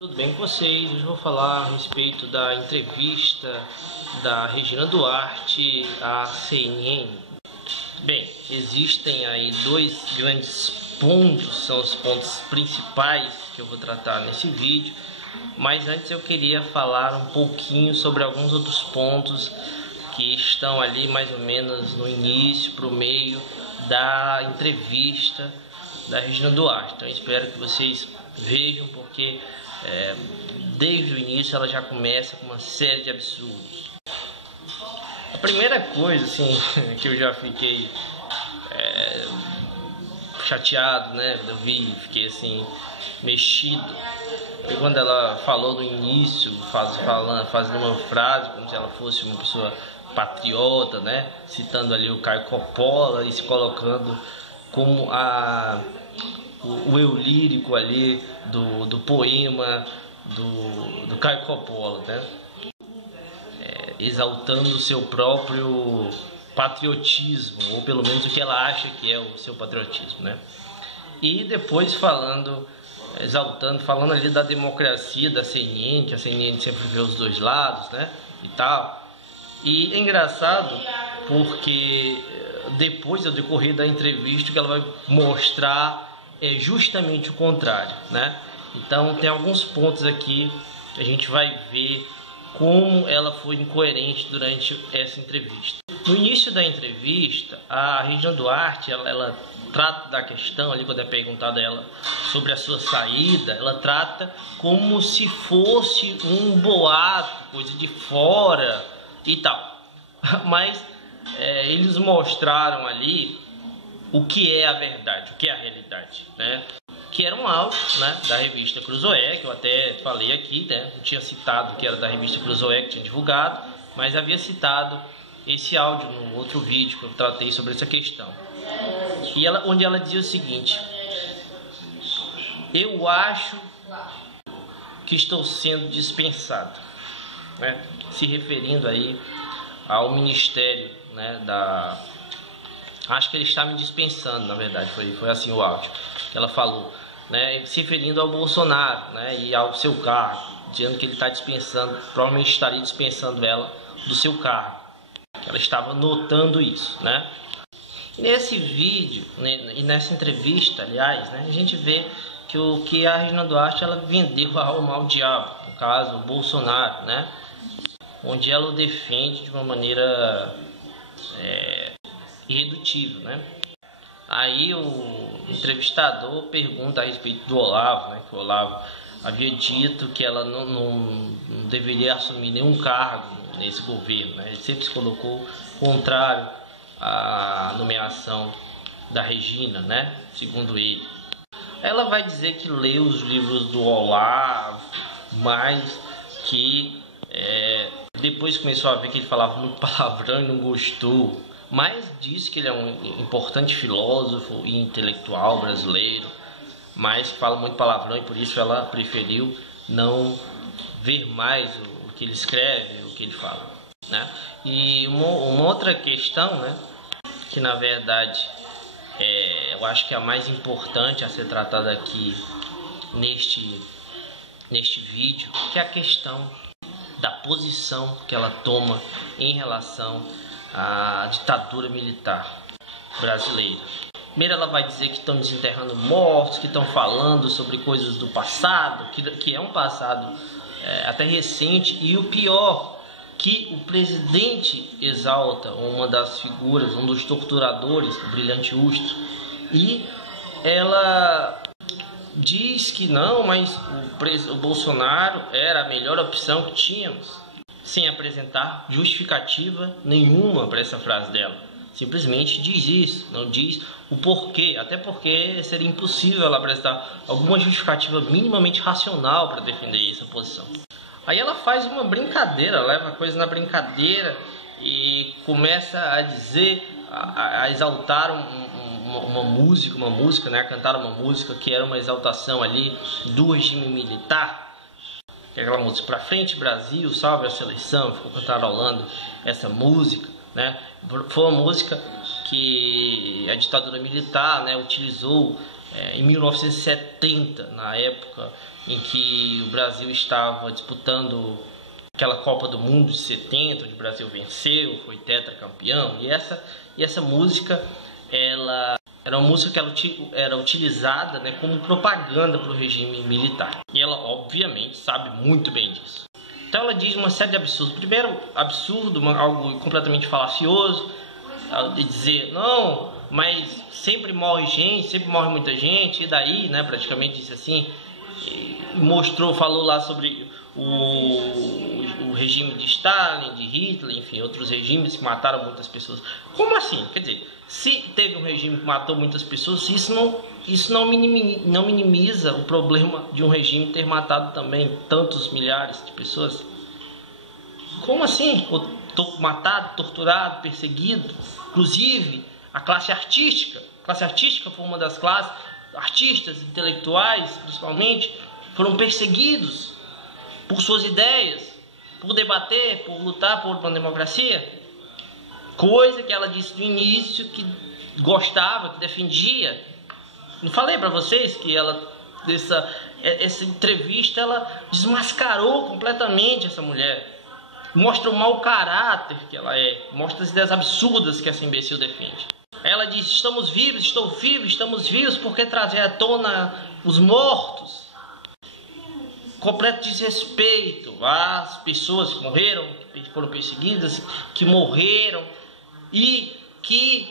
Tudo bem com vocês? Hoje eu vou falar a respeito da entrevista da Regina Duarte à CNN. Bem, existem aí dois grandes pontos, são os pontos principais que eu vou tratar nesse vídeo, mas antes eu queria falar um pouquinho sobre alguns outros pontos que estão ali mais ou menos no início, para o meio da entrevista da Regina Duarte. Então eu espero que vocês vejam, porque desde o início ela já começa com uma série de absurdos. A primeira coisa assim, que eu já fiquei chateado, né? Eu fiquei assim, mexido. Foi quando ela falou no início, fazendo uma frase como se ela fosse uma pessoa patriota, né? Citando ali o Caio Coppola e se colocando como o eu lírico ali do poema do Caio Coppola, né? Exaltando o seu próprio patriotismo, ou pelo menos o que ela acha que é o seu patriotismo, né? E depois falando ali da democracia da CNN, que a CNN sempre vê os dois lados, né? E tal. E é engraçado porque depois, ao decorrer da entrevista, que ela vai mostrar justamente o contrário, né? Então tem alguns pontos aqui que a gente vai ver como ela foi incoerente durante essa entrevista. No início da entrevista, a Regina Duarte, ela trata da questão ali, quando é perguntada a ela sobre a sua saída, ela trata como se fosse um boato, coisa de fora e tal. Mas eles mostraram ali o que é a verdade, o que é a realidade, né? Que era um áudio, né, da revista Cruzoé, que eu até falei aqui, né? Eu tinha citado que era da revista Cruzoé, que tinha divulgado, mas havia citado esse áudio no outro vídeo que eu tratei sobre essa questão. E onde ela dizia o seguinte: eu acho que estou sendo dispensado, né? Se referindo aí ao ministério, né, acho que ele está me dispensando, na verdade, foi assim o áudio que ela falou, né, se referindo ao Bolsonaro, né, e ao seu cargo, dizendo que ele está dispensando, provavelmente estaria dispensando ela do seu cargo, que ela estava notando isso, né. E nesse vídeo, né, e nessa entrevista, aliás, né, a gente vê que a Regina Duarte, ela vendeu a alma ao diabo, no caso, o Bolsonaro, né, onde ela o defende de uma maneira irredutível, né? Aí o entrevistador pergunta a respeito do Olavo, né? Que o Olavo havia dito que ela não deveria assumir nenhum cargo nesse governo, né? Ele sempre se colocou contrário à nomeação da Regina, né? Segundo ele. Ela vai dizer que leu os livros do Olavo, mas que depois começou a ver que ele falava muito palavrão e não gostou. Mas disse que ele é um importante filósofo e intelectual brasileiro, mas que fala muito palavrão, e por isso ela preferiu não ver mais o que ele escreve, o que ele fala, né? E uma outra questão, né, que na verdade eu acho que é a mais importante a ser tratada aqui neste vídeo, que é a questão da posição que ela toma em relação à ditadura militar brasileira. Primeiro ela vai dizer que estão desenterrando mortos, que estão falando sobre coisas do passado, que é um passado até recente, e o pior, que o presidente exalta uma das figuras, um dos torturadores, o Brilhante Ustra, e ela diz que não, mas o Bolsonaro era a melhor opção que tínhamos, sem apresentar justificativa nenhuma para essa frase dela. Simplesmente diz isso, não diz o porquê, até porque seria impossível ela apresentar alguma justificativa minimamente racional para defender essa posição. Aí ela faz uma brincadeira, leva a coisa na brincadeira e começa a dizer, a exaltar uma música, né, a cantar uma música que era uma exaltação ali do regime militar, que é aquela música "Pra frente Brasil, salve a seleção", ficou cantarolando essa música, né? Foi uma música que a ditadura militar, né, utilizou em 1970, na época em que o Brasil estava disputando aquela Copa do Mundo de 70, onde o Brasil venceu, foi tetracampeão. E essa música, ela era uma música que ela era utilizada, né, como propaganda para o regime militar. E ela, obviamente, sabe muito bem disso. Então ela diz uma série de absurdos. Primeiro, absurdo, algo completamente falacioso, de dizer, não, mas sempre morre gente, sempre morre muita gente, e daí, né, praticamente disse assim, falou lá sobre o regime de Stalin, de Hitler, enfim, outros regimes que mataram muitas pessoas. Como assim? Quer dizer, se teve um regime que matou muitas pessoas, isso não minimiza o problema de um regime ter matado também tantos milhares de pessoas. Como assim? Matado, torturado, perseguido. Inclusive, a classe artística foi uma das classes, artistas, intelectuais, principalmente, foram perseguidos por suas ideias, por debater, por lutar por uma democracia. Coisa que ela disse no início que gostava, que defendia. Não falei para vocês que essa entrevista ela desmascarou completamente essa mulher. Mostra o mau caráter que ela é, mostra as ideias absurdas que essa imbecil defende. Ela diz, estamos vivos, estou vivo, estamos vivos porque trazer à tona os mortos. Completo desrespeito às pessoas que morreram, que foram perseguidas, que morreram e que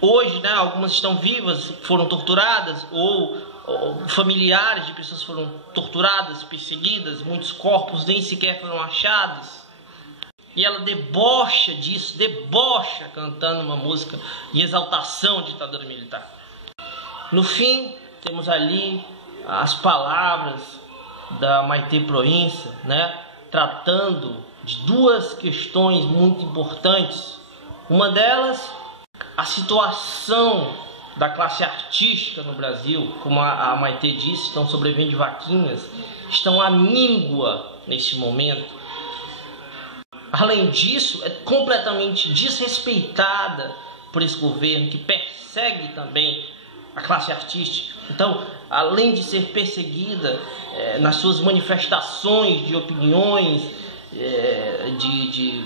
hoje, né, algumas estão vivas, foram torturadas, ou familiares de pessoas foram torturadas, perseguidas, muitos corpos nem sequer foram achados. E ela debocha disso, debocha cantando uma música em exaltação à ditadura militar. No fim, temos ali as palavras da Maitê Proença, né, tratando de duas questões muito importantes. Uma delas, a situação da classe artística no Brasil, como a Maitê disse, estão sobrevivendo de vaquinhas, estão à míngua neste momento. Além disso, é completamente desrespeitada por esse governo que persegue também a classe artística. Então, além de ser perseguida nas suas manifestações de opiniões, de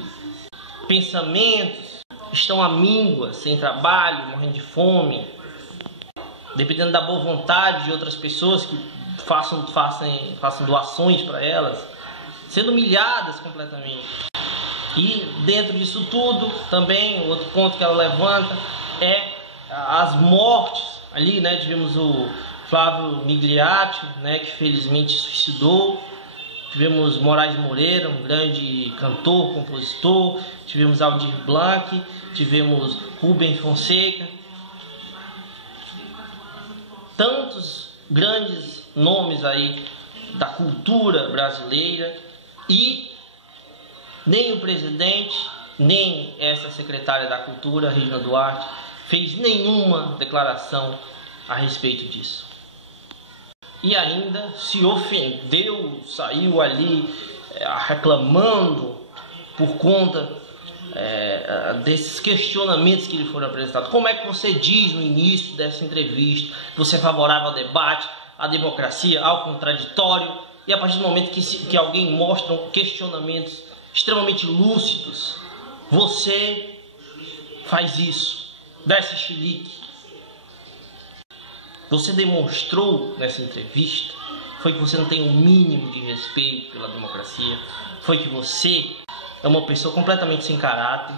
pensamentos, estão à míngua, sem trabalho, morrendo de fome, dependendo da boa vontade de outras pessoas que façam doações para elas, sendo humilhadas completamente. E dentro disso tudo, também, outro ponto que ela levanta é as mortes. Ali, né, tivemos o Flávio Migliaccio, né, que felizmente se suicidou. Tivemos Moraes Moreira, um grande cantor, compositor. Tivemos Aldir Blanc, tivemos Rubem Fonseca. Tantos grandes nomes aí da cultura brasileira, e nem o presidente, nem essa secretária da Cultura, Regina Duarte, fez nenhuma declaração a respeito disso. E ainda se ofendeu, saiu ali reclamando por conta desses questionamentos que lhe foram apresentados. Como é que você diz no início dessa entrevista que você é favorável ao debate, à democracia, ao contraditório, e a partir do momento que alguém mostra questionamentos extremamente lúcidos, você faz isso, dá esse chilique? Você demonstrou nessa entrevista foi que você não tem o mínimo de respeito pela democracia, foi que você é uma pessoa completamente sem caráter,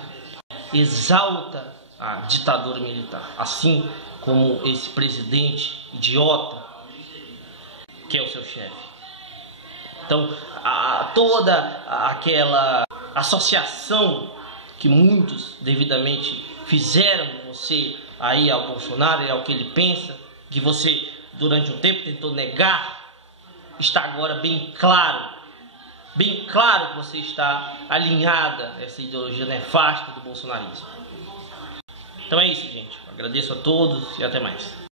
exalta a ditadura militar, assim como esse presidente idiota que é o seu chefe. Então, toda aquela associação que muitos devidamente fizeram de você aí ao Bolsonaro e ao que ele pensa, que você durante um tempo tentou negar, está agora bem claro que você está alinhada a essa ideologia nefasta do bolsonarismo. Então é isso, gente. Agradeço a todos e até mais.